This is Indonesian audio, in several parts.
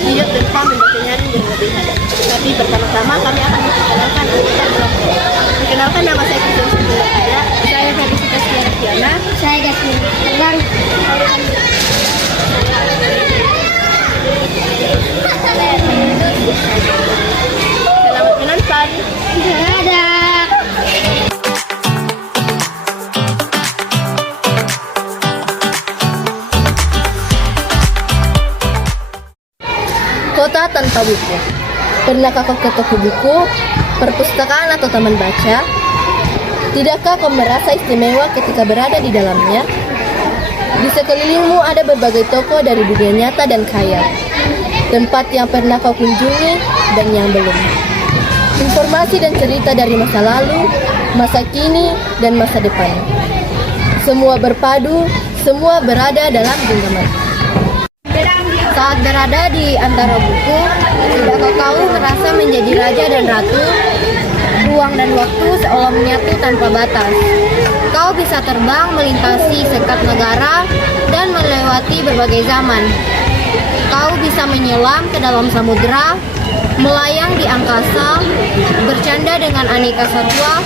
tidak tentang membaca nyaring dan lebihnya. Tapi pertama-tama kami akan memperkenalkan anggota kelompok. Perkenalkan, nama saya Christian Sundara. Saya Felicitas Tiana. Saya Jasmine Terbang. Selamat menonton. Dadah. Kota tanpa buku. Pernahkah kau ke toko buku, perpustakaan atau taman baca? Tidakkah kau merasa istimewa ketika berada di dalamnya? Di sekelilingmu ada berbagai toko dari dunia nyata dan khayal. Tempat yang pernah kau kunjungi dan yang belum. Informasi dan cerita dari masa lalu, masa kini, dan masa depan. Semua berpadu, semua berada dalam genggaman. Saat berada di antara buku, tidakkah kau merasa menjadi raja dan ratu? Ruang dan waktu seolah menyatu tanpa batas. Kau bisa terbang melintasi sekat negara dan melewati berbagai zaman. Kau bisa menyelam ke dalam samudera, melayang di angkasa, bercanda dengan aneka satwa,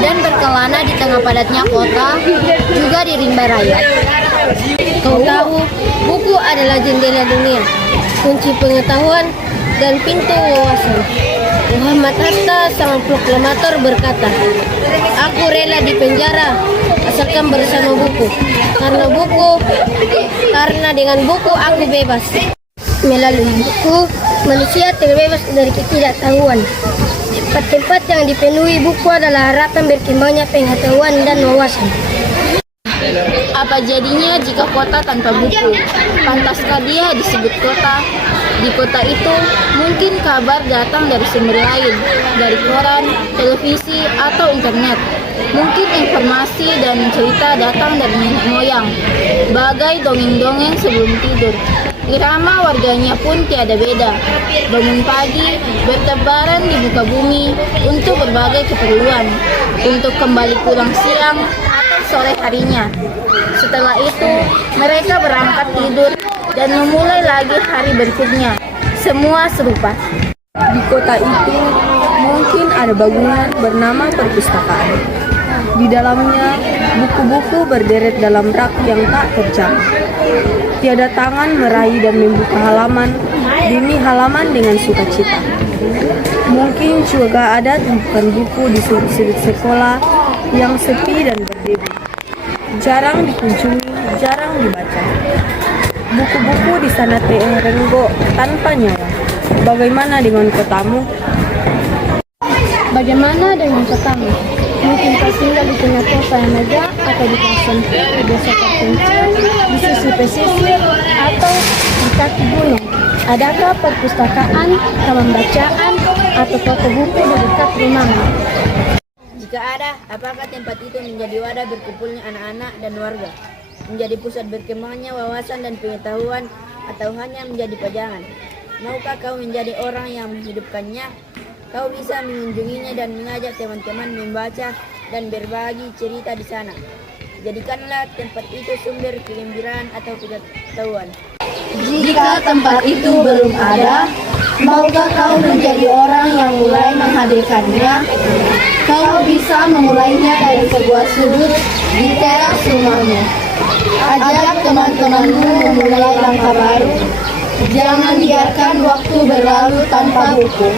dan berkelana di tengah padatnya kota, juga di rimba raya. Kau tahu, buku adalah jendela dunia, kunci pengetahuan, dan pintu wawasan. Muhammad Hatta, sang proklamator, berkata, "Aku rela di penjara asalkan bersama buku, karena dengan buku aku bebas." Melalui buku, manusia terbebas dari ketidaktahuan. Tempat-tempat yang dipenuhi buku adalah harapan berkembangnya pengetahuan dan wawasan. Apa jadinya jika kota tanpa buku? Pantaskah dia disebut kota? Di kota itu, mungkin kabar datang dari sumber lain, dari koran, televisi, atau internet. Mungkin informasi dan cerita datang dari nenek moyang, bagai dongeng-dongeng sebelum tidur. Irama warganya pun tiada beda. Bangun pagi, bertebaran di muka bumi untuk berbagai keperluan, untuk kembali pulang siang atau sore harinya. Setelah itu, mereka berangkat tidur dan memulai lagi hari berikutnya. Semua serupa. Di kota itu, mungkin ada bangunan bernama perpustakaan. Di dalamnya, buku-buku berderet dalam rak yang tak terjangkau. Tiada tangan meraih dan membuka halaman demi halaman dengan sukacita. Mungkin juga ada tumpukan buku di sudut-sudut sekolah yang sepi dan berdebu. Jarang dikunjungi, jarang dibaca. Buku-buku di sana terenggo tanpa nyawa. Bagaimana dengan kotamu? Bagaimana dengan kotamu? Mungkin kau tinggal di tengah kota yang megah, atau di kawasan di desa terpencil, di sisi pesisir, atau di kaki gunung. Adakah perpustakaan, taman bacaan, atau toko buku di dekat rumahmu? Jika ada, apakah tempat itu menjadi wadah berkumpulnya anak-anak dan warga? Menjadi pusat berkembangnya wawasan dan pengetahuan, atau hanya menjadi pajangan? Maukah kau menjadi orang yang menghidupkannya? Kau bisa mengunjunginya dan mengajak teman-teman membaca dan berbagi cerita di sana. Jadikanlah tempat itu sumber kegembiraan atau pengetahuan. Jika tempat itu belum ada, maukah kau menjadi orang yang mulai menghadirkannya? Kau bisa memulainya dari sebuah sudut di teras rumahmu. Ajak teman-temanmu memulai langkah baru. Jangan biarkan waktu berlalu tanpa buku.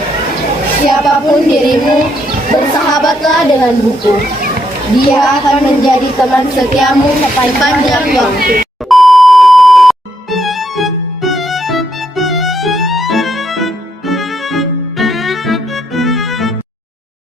Siapapun dirimu, bersahabatlah dengan buku. Dia akan menjadi teman setiamu sepanjang waktu.